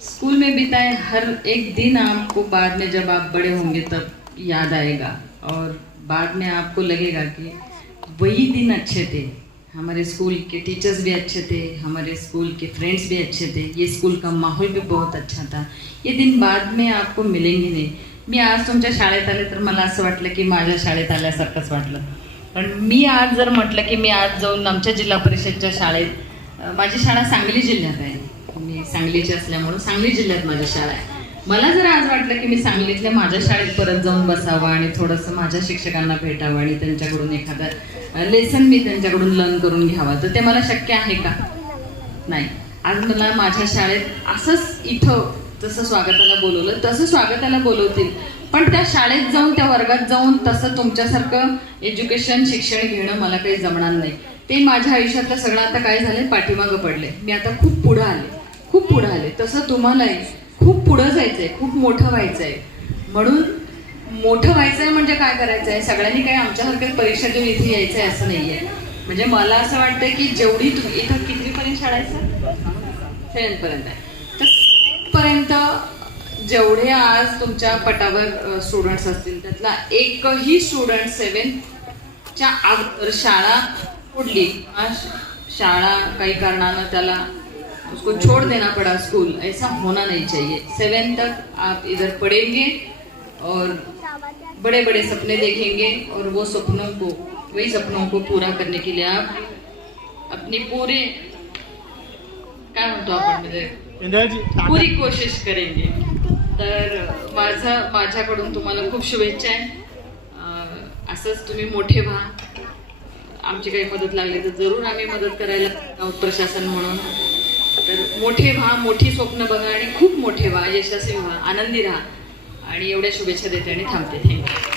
School में बिताए हर एक दिन आपको बाद में जब आप बड़े होंगे तब याद आएगा और बाद में आपको लगेगा कि वही दिन अच्छे थे। हमारे स्कूल के टीचर्स भी अच्छे थे, हमारे स्कूल के फ्रेंड्स भी अच्छे थे, ये स्कूल का माहौल भी बहुत अच्छा था। ये दिन बाद में आपको मिलेंगे नहीं। मी आज तुमच्या शाळेत आले तर मला असं वाटलं की माझ्या शाळेत आल्यासारखंच वाटलं. पण मी आज जर म्हटलं की मी आज जाऊन आमच्या जिल्हा परिषदच्या शाळेत, माझी शाळा सांगली जिल्ह्यात आहे, मी सांगलीची असल्यामुळं सांगली जिल्ह्यात माझी शाळा आहे. मला जर आज वाटलं की मी सांगलीतल्या माझ्या शाळेत परत जाऊन बसावं आणि थोडंसं माझ्या शिक्षकांना भेटावं आणि त्यांच्याकडून एखादा लेसन मी त्यांच्याकडून लर्न करून घ्यावं, तर ते मला शक्य आहे का? नाही. आज मला माझ्या शाळेत असंच इथं जसं स्वागताला बोलवलं तसं स्वागताला बोलवतील, पण त्या शाळेत जाऊन त्या वर्गात जाऊन तसं तुमच्यासारखं शिक्षण घेणं मला काही जमणार नाही. ते माझ्या आयुष्यातलं सगळं आता काय झालं, पाठीमागं पडले. मी आता खूप पुढं आले. तसं तुम्हालाही खूप पुढं जायचंय, खूप मोठं व्हायचंय. म्हणून मोठं व्हायचंय म्हणजे काय करायचंय, सगळ्यांनी काही आमच्यासारख्या परीक्षा देऊन इथे यायचंय असं नाहीये. म्हणजे मला असं वाटतंय की जेवढी इथं कितवीपर्यंत शाळा आहे सर? 7th पर्यंत आहे. तर पर्यंत जेवढे आज तुमच्या पटावर स्टुडंट्स असतील त्यातला एकही स्टुडंट 7thच्या अगोदर शाळा सोडली, शाळा काही कारणानं त्याला उसको छोड़ देना पड़ा स्कूल, ऐसा होना नहीं चाहिए. 7th तक आप इधर पढ़ेंगे और बड़े बड़े सपने देखेंगे और वही सपनों को पूरा करने के लिए आप अपनी काय म्हणतो आपण म्हणजे पूरी कोशिश करेंगे. तर माझ्याकडून तुम्हाला खूप शुभेच्छा आहे. असंच तुम्ही मोठे व्हा. आमची काही मदत लागली तर जरूर आम्ही मदत करायला प्रशासन म्हणून. तर मोठे व्हा, मोठी स्वप्न बघा आणि खूप मोठे व्हा, यशस्वी व्हा, आनंदी राहा. आणि एवढ्या शुभेच्छा देते आणि थांबते. थँक्यू.